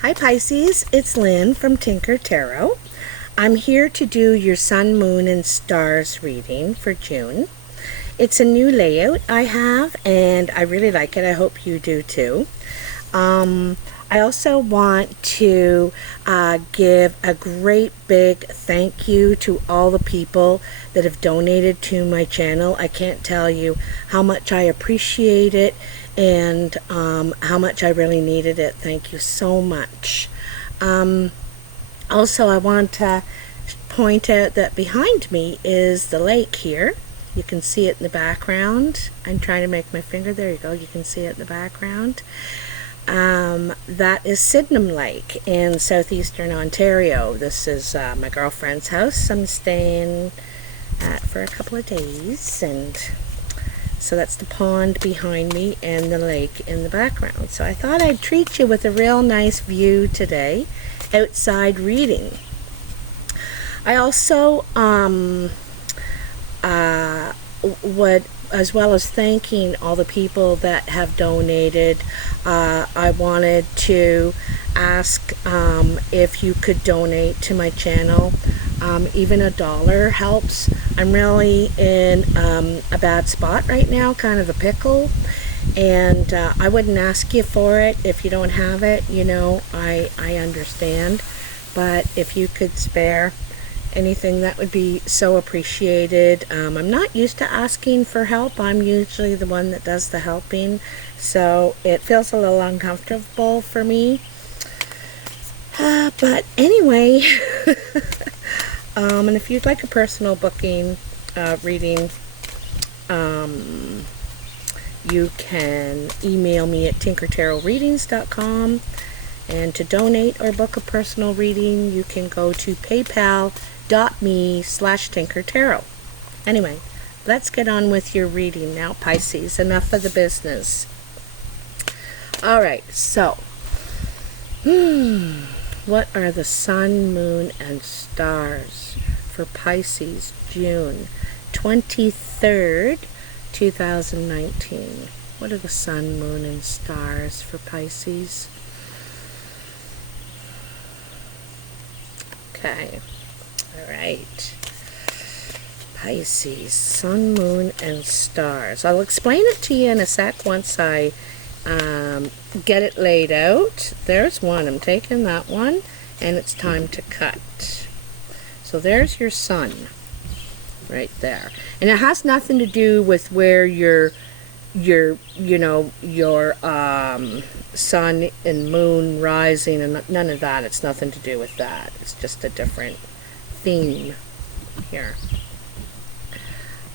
Hi Pisces, it's Lynn from Tinker Tarot. I'm here to do your Sun, Moon, and Stars reading for June. It's a new layout I have, and I really like it. I hope you do too. I also want to give a great big thank you to all the people that have donated to my channel. I can't tell you how much I appreciate it and how much I really needed it. Thank you so much. Also, I want to point out that behind me is the lake here. You can see it in the background. I'm trying to make my finger. There you go. You can see it in the background. That is Sydenham Lake in southeastern Ontario. This is my girlfriend's house. I'm staying at for a couple of days, and so that's the pond behind me and the lake in the background. So I thought I'd treat you with a real nice view today, outside reading. I also would, as well as thanking all the people that have donated, I wanted to ask if you could donate to my channel. Even $1 helps. I'm really in a bad spot right now, kind of a pickle, and I wouldn't ask you for it if you don't have it. You know, I understand, but if you could spare anything, that would be so appreciated. I'm not used to asking for help. I'm usually the one that does the helping, so it feels a little uncomfortable for me. But anyway, and if you'd like a personal booking reading, you can email me at tinkertarotreadings.com, and to donate or book a personal reading, you can go to paypal.me/tinkertarot. Anyway, let's get on with your reading now, Pisces. Enough of the business. Alright, so what are the sun, moon, and stars for Pisces, June 23rd, 2019? What are the sun, moon, and stars for Pisces? Okay, all right. Pisces, sun, moon, and stars. I'll explain it to you in a sec once I get it laid out. There's one. I'm taking that one, and it's time to cut. So there's your sun right there, and it has nothing to do with where your sun and moon rising, and none of that. It's nothing to do with that. It's just a different theme here.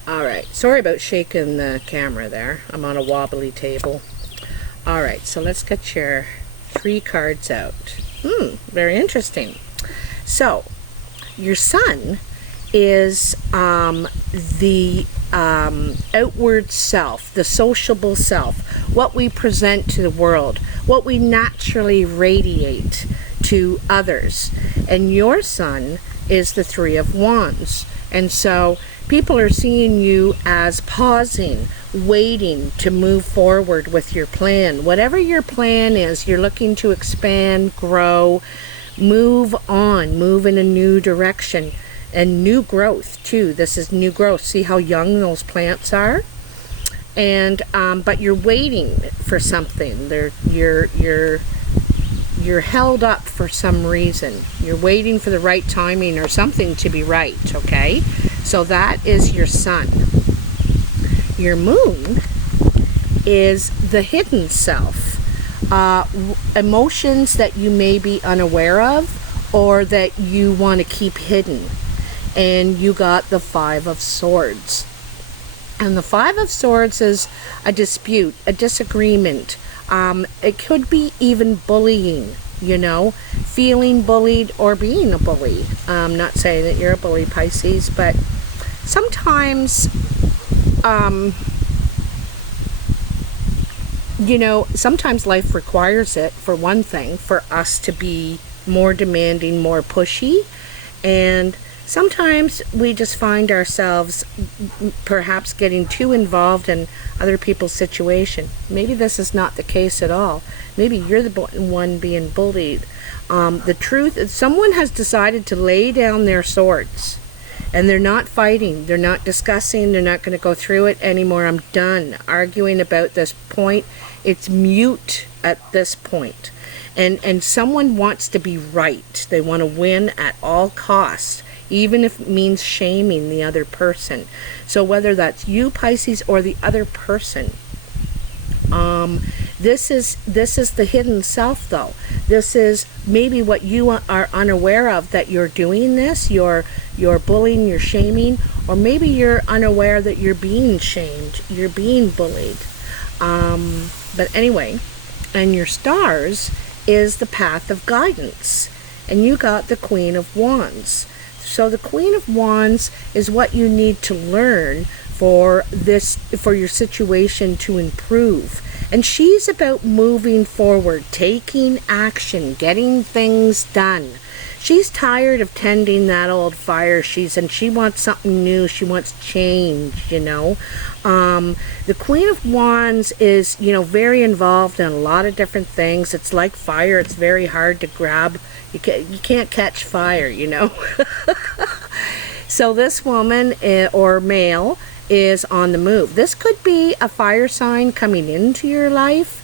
Alright, sorry about shaking the camera there. I'm on a wobbly table. Alright, so let's get your 3 cards out. Very interesting. So, your sun is the outward self, the sociable self, what we present to the world, what we naturally radiate to others. And your sun is the 3 of Wands. And so people are seeing you as pausing, waiting to move forward with your plan. Whatever your plan is, you're looking to expand, grow, move on, move in a new direction. And new growth too. This is new growth. See how young those plants are? And but you're waiting for something. You're held up for some reason. You're waiting for the right timing or something to be right, okay? So that is your sun. Your moon is the hidden self. Emotions that you may be unaware of or that you want to keep hidden. And you got the 5 of Swords. And the 5 of Swords is a dispute, a disagreement. It could be even bullying, you know, feeling bullied or being a bully. I'm not saying that you're a bully, Pisces, but sometimes, you know, sometimes life requires it, for one thing, for us to be more demanding, more pushy. And sometimes we just find ourselves perhaps getting too involved in other people's situation. Maybe this is not the case at all. Maybe you're the one being bullied. The truth is, someone has decided to lay down their swords, and they're not fighting, they're not discussing, they're not going to go through it anymore. I'm done arguing about this point. It's mute at this point. And someone wants to be right. They want to win at all costs, even if it means shaming the other person. So whether that's you, Pisces, or the other person, this is the hidden self, though. This is maybe what you are unaware of, that you're doing this. You're bullying, you're shaming, or maybe you're unaware that you're being shamed, you're being bullied. But anyway, and your stars is the path of guidance, and you got the Queen of Wands. So the Queen of Wands is what you need to learn for your situation to improve. And she's about moving forward, taking action, getting things done. She's tired of tending that old fire. She wants something new. She wants change, you know. The Queen of Wands is, you know, very involved in a lot of different things. It's like fire. It's very hard to grab. You can't catch fire, you know. So this woman or male is on the move. This could be a fire sign coming into your life.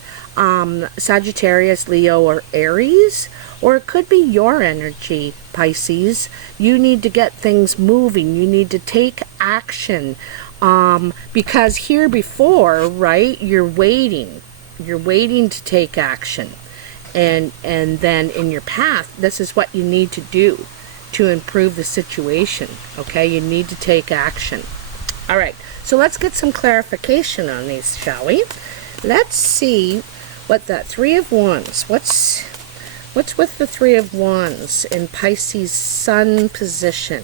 Sagittarius, Leo, or Aries. Or it could be your energy, Pisces. You need to get things moving. You need to take action. Because here before, right, you're waiting. You're waiting to take action. And then in your path, this is what you need to do to improve the situation. Okay, you need to take action. All right, so let's get some clarification on these, shall we? Let's see what that Three of Wands, what's with the Three of Wands in Pisces Sun position?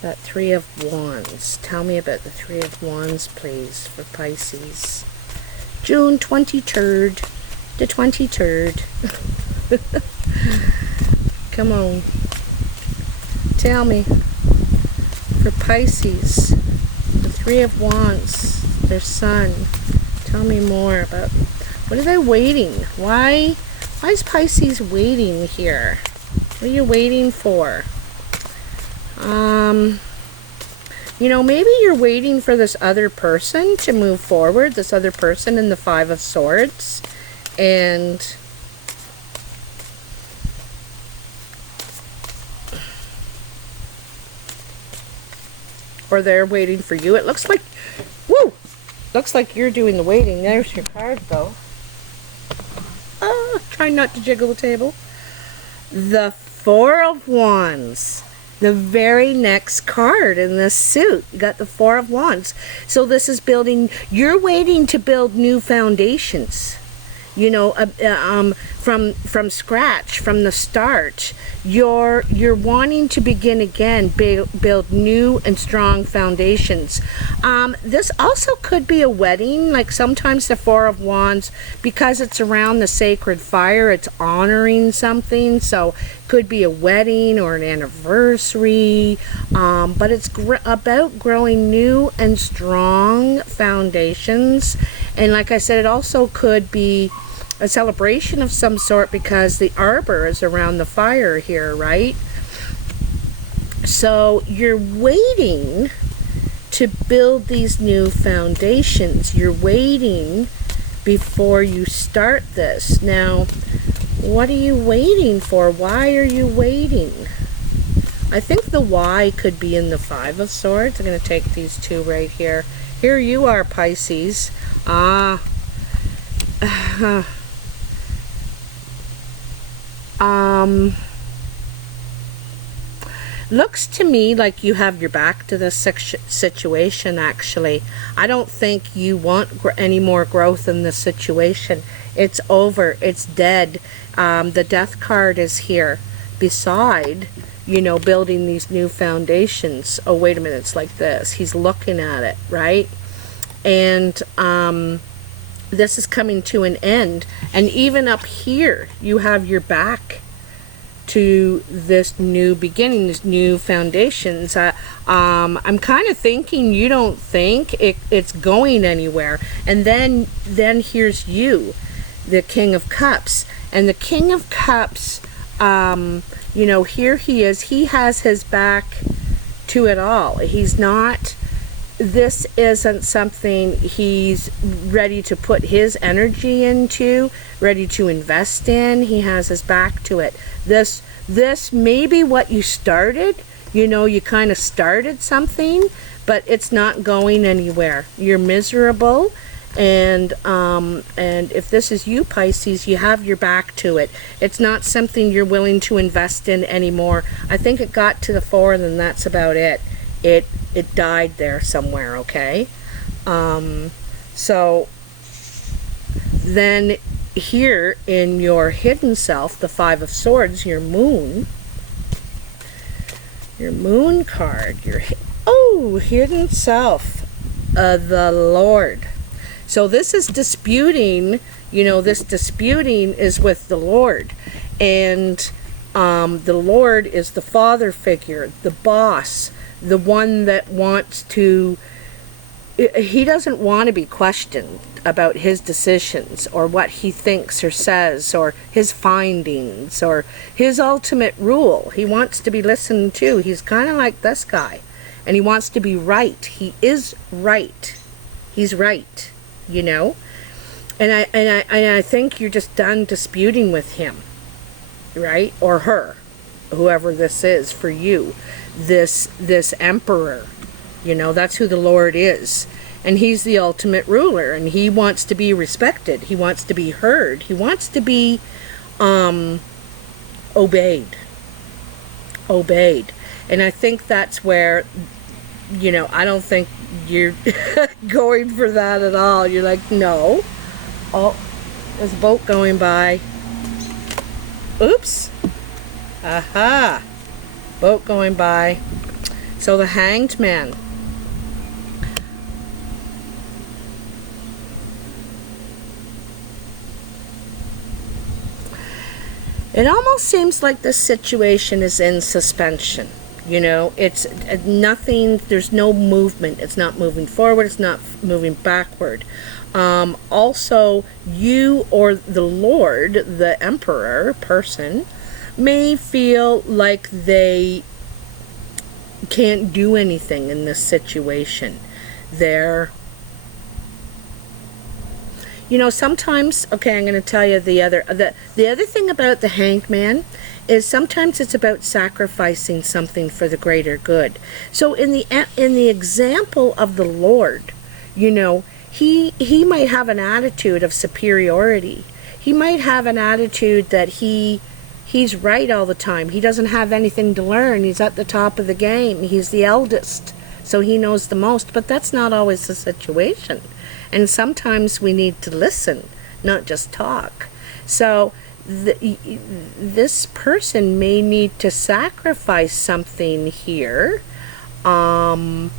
That Three of Wands. Tell me about the Three of Wands, please, for Pisces. June 23rd, the 23rd. Come on. Tell me. For Pisces, the Three of Wands, their Sun. Tell me more about, what are they waiting? Why is Pisces waiting here? What are you waiting for? You know, maybe you're waiting for this other person to move forward, this other person in the Five of Swords, and or they're waiting for you. It looks like, woo! Looks like you're doing the waiting. There's your card, though. Try not to jiggle the table. The Four of Wands. The very next card in this suit. You got the Four of Wands. So this is building, you're waiting to build new foundations. You know, from scratch, from the start. You're wanting to begin again, build new and strong foundations. This also could be a wedding. Like sometimes the Four of Wands, because it's around the sacred fire, it's honoring something. So it could be a wedding or an anniversary. But it's about growing new and strong foundations. And like I said, it also could be a celebration of some sort because the arbor is around the fire here, right? So you're waiting to build these new foundations. You're waiting before you start this. Now, what are you waiting for? Why are you waiting? I think the why could be in the Five of Swords. I'm going to take these two right here. Here you are, Pisces. Looks to me like you have your back to this situation, actually. I don't think you want any more growth in this situation. It's over. It's dead. The Death card is here beside, you know, building these new foundations. Oh, wait a minute. It's like this. He's looking at it, right? And this is coming to an end. And even up here, you have your back to this new beginning, this new foundations. I'm kind of thinking you don't think it's going anywhere. And then here's you, the King of Cups. And the King of Cups, you know, here he is. He has his back to it all. He's not, this isn't something he's ready to put his energy into, ready to invest in. He has his back to it. This may be what you started. You know, you kind of started something, but it's not going anywhere. You're miserable. And if this is you, Pisces, you have your back to it. It's not something you're willing to invest in anymore. I think it got to the 4, and then that's about it. It died there somewhere, okay? So then here in your hidden self, the 5 of Swords, your moon card, hidden self, the Lord. So this is disputing, you know, this disputing is with the Lord. And the Lord is the father figure, the boss, the one that wants to, he doesn't want to be questioned about his decisions or what he thinks or says or his findings or his ultimate rule. He wants to be listened to. He's kind of like this guy. And he wants to be right. He is right. He's right. You know, and I think you're just done disputing with him, right? Or her, whoever this is for you, this emperor. You know, that's who the Lord is, and he's the ultimate ruler, and he wants to be respected. He wants to be heard. He wants to be obeyed. And I think that's where, you know, I don't think you're going for that at all. You're like, no. Oh, there's a boat going by. Oops. Aha. Boat going by. So the Hanged Man. It almost seems like this situation is in suspension. You know, it's nothing, there's no movement. It's not moving forward, it's not moving backward. Also, you or the Lord, the Emperor person, may feel like they can't do anything in this situation. They're, you know, sometimes, okay, I'm going to tell you the other thing about the Hanged Man is sometimes it's about sacrificing something for the greater good. So in the example of the Lord, you know, he might have an attitude of superiority. He might have an attitude that he's right all the time. He doesn't have anything to learn. He's at the top of the game. He's the eldest, so he knows the most. But that's not always the situation. And sometimes we need to listen, not just talk. So this person may need to sacrifice something here, but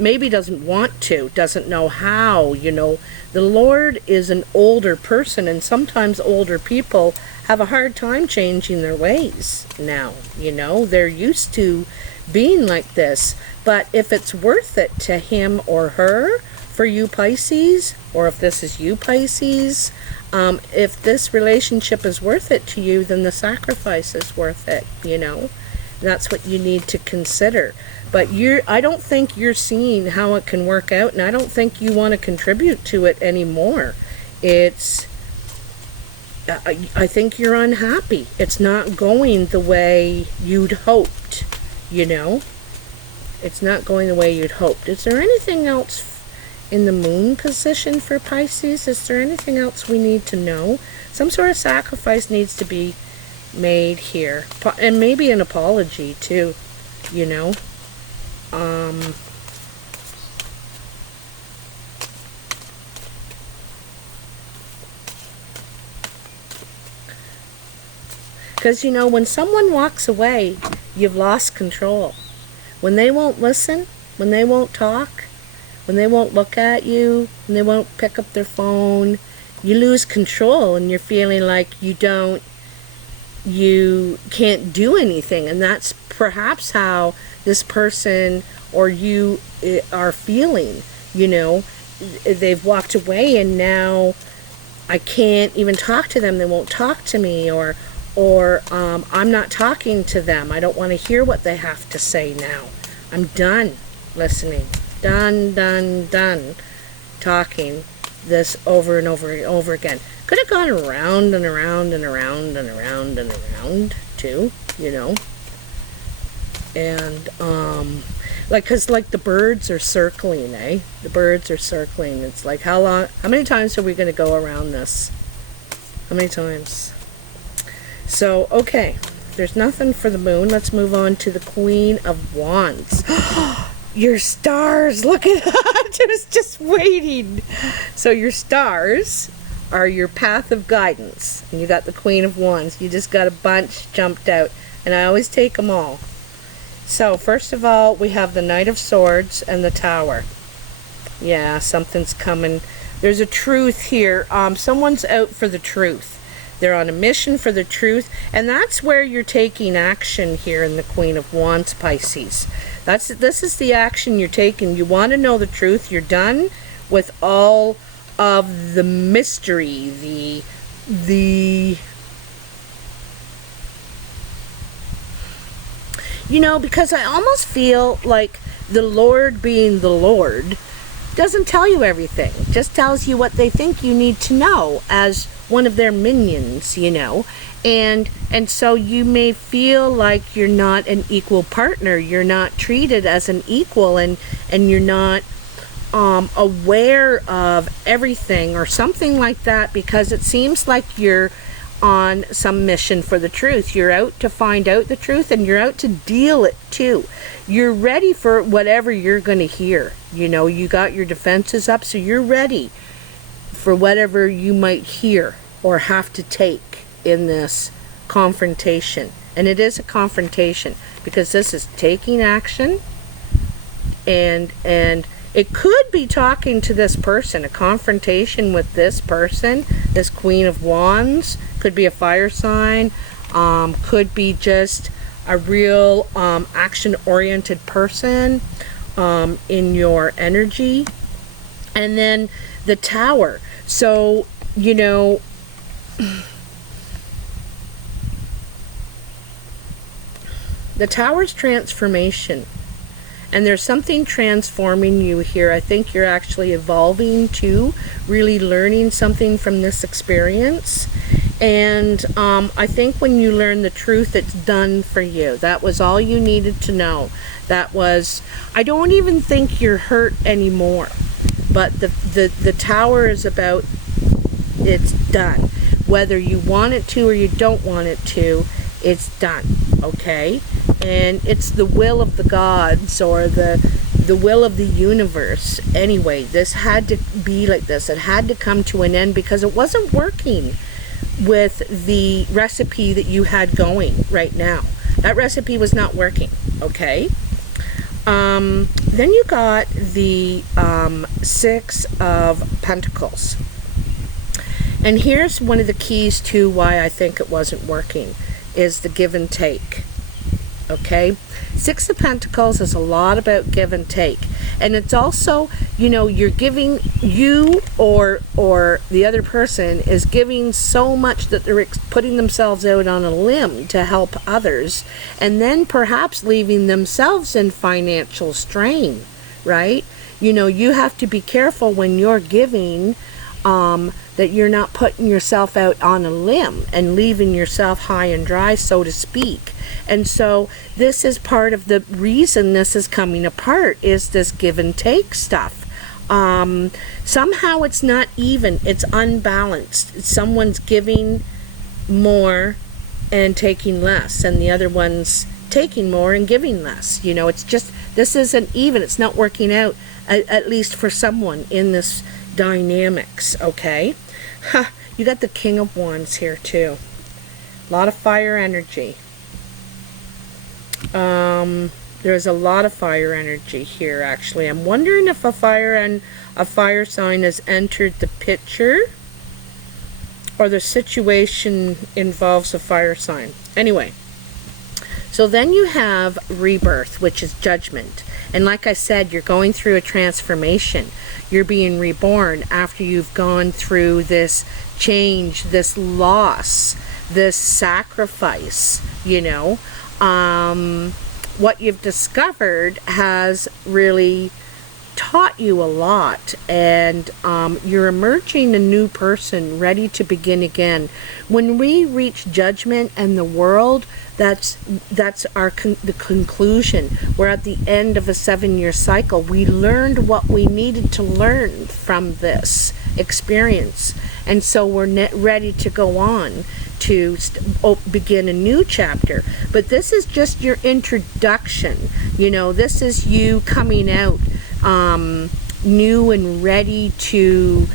maybe doesn't want to, doesn't know how. You know, the Lord is an older person, and sometimes older people have a hard time changing their ways now. You know, they're used to being like this. But if it's worth it to him or her, for you Pisces, or if this is you Pisces, if this relationship is worth it to you, then the sacrifice is worth it, you know. That's what you need to consider. But I don't think you're seeing how it can work out, and I don't think you want to contribute to it anymore. I think you're unhappy. It's not going the way you'd hoped, you know. It's not going the way you'd hoped. Is there anything else in the moon position for Pisces? Is there anything else we need to know? Some sort of sacrifice needs to be made here. And maybe an apology too, you know. Because, you know, when someone walks away, you've lost control. When they won't listen, when they won't talk, when they won't look at you, when they won't pick up their phone, you lose control, and you're feeling like you don't you can't do anything. And that's perhaps how this person or you are feeling. You know, they've walked away and now I can't even talk to them. They won't talk to me, or I'm not talking to them. I don't want to hear what they have to say now. I'm done listening. Done talking this over and over and over again. Could have gone around and around and around and around and around too, you know. And like, cause like the birds are circling, eh? The birds are circling. It's like, how many times are we going to go around this? How many times? So, okay, there's nothing for the moon. Let's move on to the Queen of Wands. Your stars, look at that. I was just waiting. So your stars are your path of guidance. And you got the Queen of Wands. You just got a bunch jumped out. And I always take them all. So first of all, we have the Knight of Swords and the Tower. Yeah, something's coming. There's a truth here. Someone's out for the truth. They're on a mission for the truth, and that's where you're taking action here in the Queen of Wands, Pisces. This is the action you're taking. You want to know the truth. You're done with all of the mystery, you know, because I almost feel like the Lord being the Lord doesn't tell you everything. Just tells you what they think you need to know as one of their minions, you know. And so you may feel like you're not an equal partner. You're not treated as an equal, and you're not aware of everything or something like that, because it seems like you're on some mission for the truth. You're out to find out the truth, and you're out to deal it too. You're ready for whatever you're going to hear. You know, you got your defenses up, so you're ready for whatever you might hear or have to take in this confrontation. And it is a confrontation, because this is taking action, and it could be talking to this person, a confrontation with this person, this Queen of Wands. Could be a fire sign, could be just a real action-oriented person in your energy. And then the Tower. So, you know, the Tower's transformation. And there's something transforming you here. I think you're actually evolving too, really learning something from this experience. And I think when you learn the truth, it's done for you. That was all you needed to know. That was, I don't even think you're hurt anymore. But the Tower is about, it's done. Whether you want it to or you don't want it to, it's done, okay? And it's the will of the gods, or the will of the universe. Anyway, this had to be like this. It had to come to an end, because it wasn't working with the recipe that you had going right now. That recipe was not working, okay? Then you got the Six of Pentacles. And here's one of the keys to why I think it wasn't working, is the give and take. Okay, Six of Pentacles is a lot about give and take, and it's also, you know, you're giving, you or the other person is giving so much that they're putting themselves out on a limb to help others, and then perhaps leaving themselves in financial strain, right? You know, you have to be careful when you're giving, that you're not putting yourself out on a limb and leaving yourself high and dry, so to speak. And so this is part of the reason this is coming apart, is this give and take stuff. Somehow it's not even, it's unbalanced. Someone's giving more and taking less, and the other one's taking more and giving less. You know, it's just, this isn't even, it's not working out, at least for someone in this dynamics, okay? You got the King of Wands here too. A lot of fire energy. There's a lot of fire energy here, actually. I'm wondering if a fire sign has entered the picture. or the situation involves a fire sign. Anyway, so then you have rebirth, which is judgment. And like I said, you're going through a transformation. You're being reborn after you've gone through this change, this loss, this sacrifice, you know. What you've discovered has really taught you a lot, and you're emerging a new person ready to begin again. When we reach judgment and the world, that's the conclusion. We're at the end of a 7-year cycle. We learned what we needed to learn from this experience, and so we're ready to go on to begin a new chapter. But this is just your introduction. You know, this is you coming out new and ready to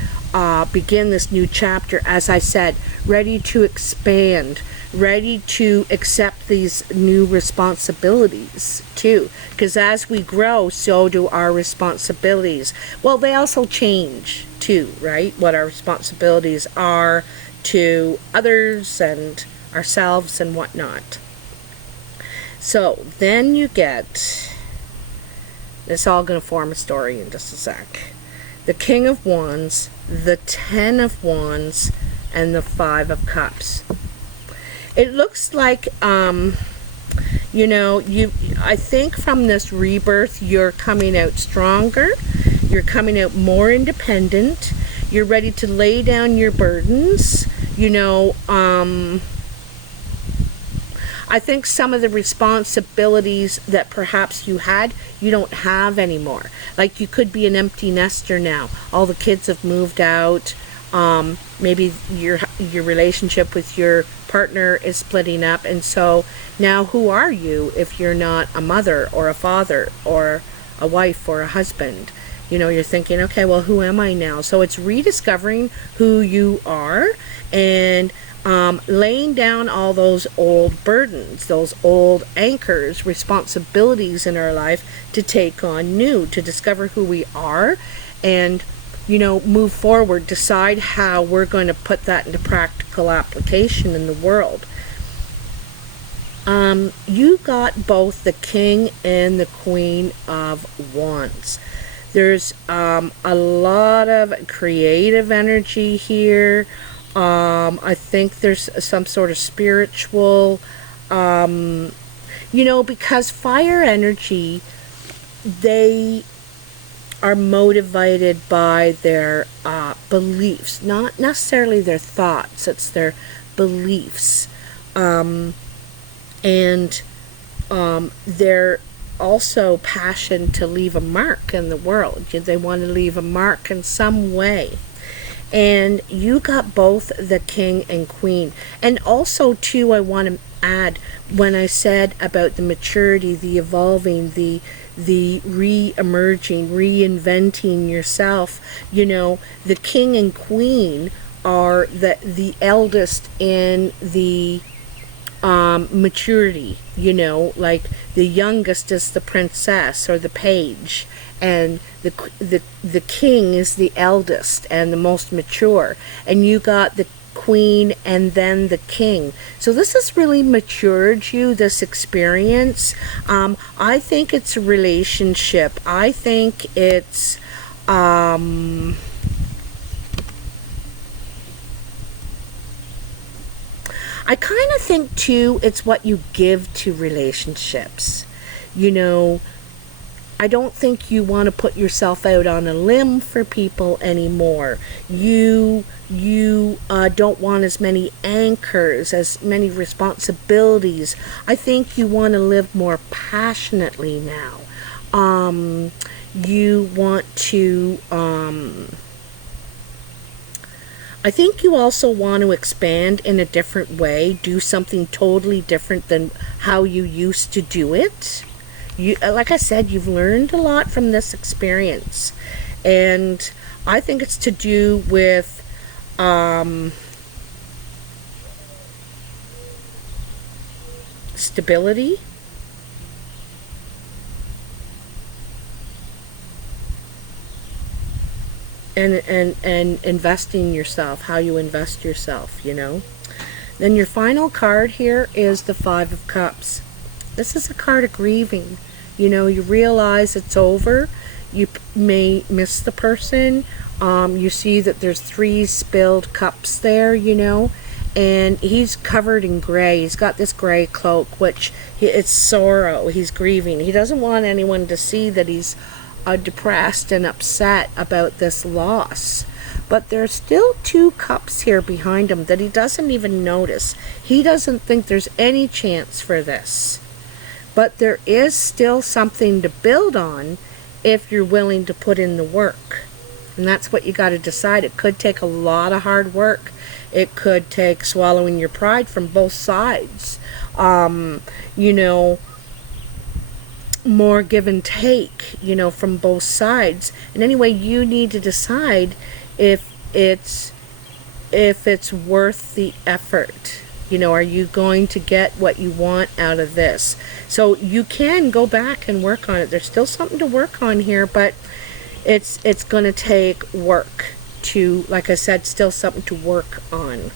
begin this new chapter. As I said, ready to expand, ready to accept these new responsibilities too, because as we grow, so do our responsibilities. Well, they also change too, right? What our responsibilities are to others and ourselves and whatnot. So then you get, it's all going to form a story in just a sec. The King of Wands, the 10 of Wands, and the 5 of Cups. It looks like, you know, I think from this rebirth, you're coming out stronger. You're coming out more independent. You're ready to lay down your burdens. You know, I think some of the responsibilities that perhaps you had, you don't have anymore. Like, you could be an empty nester now. All the kids have moved out. Maybe your relationship with your partner is splitting up, and so now who are you if you're not a mother or a father or a wife or a husband? You know, you're thinking, okay, well, who am I now? So it's rediscovering who you are and laying down all those old burdens, those old anchors, responsibilities in our life to take on new, to discover who we are and, you know, move forward, decide how we're going to put that into practical application in the world. You got both the King and the Queen of Wands. There's a lot of creative energy here. I think there's some sort of spiritual, you know, because fire energy, they are motivated by their beliefs, not necessarily their thoughts. It's their beliefs, and their also passion to leave a mark in the world. They want to leave a mark in some way. And you got both the King and Queen. And also too, I want to add, when I said about the maturity, the evolving, the re-emerging, reinventing yourself, you know, the King and Queen are the eldest in the maturity, you know, like the youngest is the princess or the page, and the king is the eldest and the most mature, and you got the Queen and then the King. So this has really matured you, this experience. I think it's a relationship. I think it's I kind of think too, it's what you give to relationships. You know, I don't think you want to put yourself out on a limb for people anymore. You don't want as many anchors, as many responsibilities. I think you want to live more passionately now. You want to, I think you also want to expand in a different way, do something totally different than how you used to do it. You, like I said, you've learned a lot from this experience, and I think it's to do with stability, and investing yourself, how you invest yourself, you know. Then your final card here is the Five of Cups. This is a card of grieving. You know, you realize it's over. You may miss the person. You see that there's 3 spilled cups there, you know, and he's covered in gray. He's got this gray cloak, which it's sorrow. He's grieving. He doesn't want anyone to see that he's depressed and upset about this loss. But there's still 2 cups here behind him that he doesn't even notice. He doesn't think there's any chance for this. But there is still something to build on if you're willing to put in the work. And that's what you got to decide. It could take a lot of hard work. It could take swallowing your pride from both sides. You know, more give and take, you know, from both sides. And anyway, you need to decide if it's worth the effort. You know, are you going to get what you want out of this? So you can go back and work on it. There's still something to work on here, but it's going to take work to, like I said, still something to work on.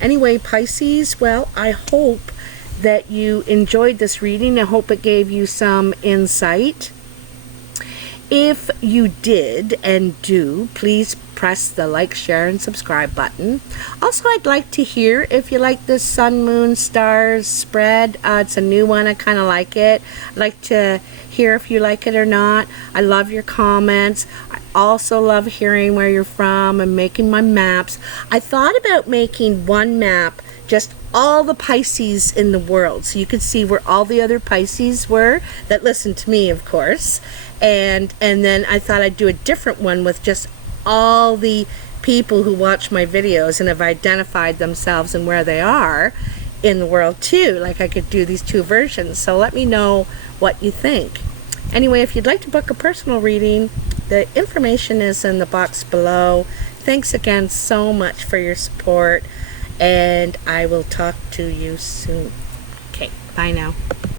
Anyway, Pisces, well, I hope that you enjoyed this reading. I hope it gave you some insight. If you did and do, please press the like, share, and subscribe button. Also, I'd like to hear if you like this sun, moon, stars spread. It's a new one. I kind of like it. I'd like to hear if you like it or not. I love your comments. I also love hearing where you're from and making my maps. I thought about making one map, just all the Pisces in the world, so you could see where all the other Pisces were that listen to me, of course. And then I thought I'd do a different one with just all the people who watch my videos and have identified themselves and where they are in the world too. Like, I could do these 2 versions. So let me know what you think. Anyway, if you'd like to book a personal reading, the information is in the box below. Thanks again so much for your support, and I will talk to you soon. Okay, bye now.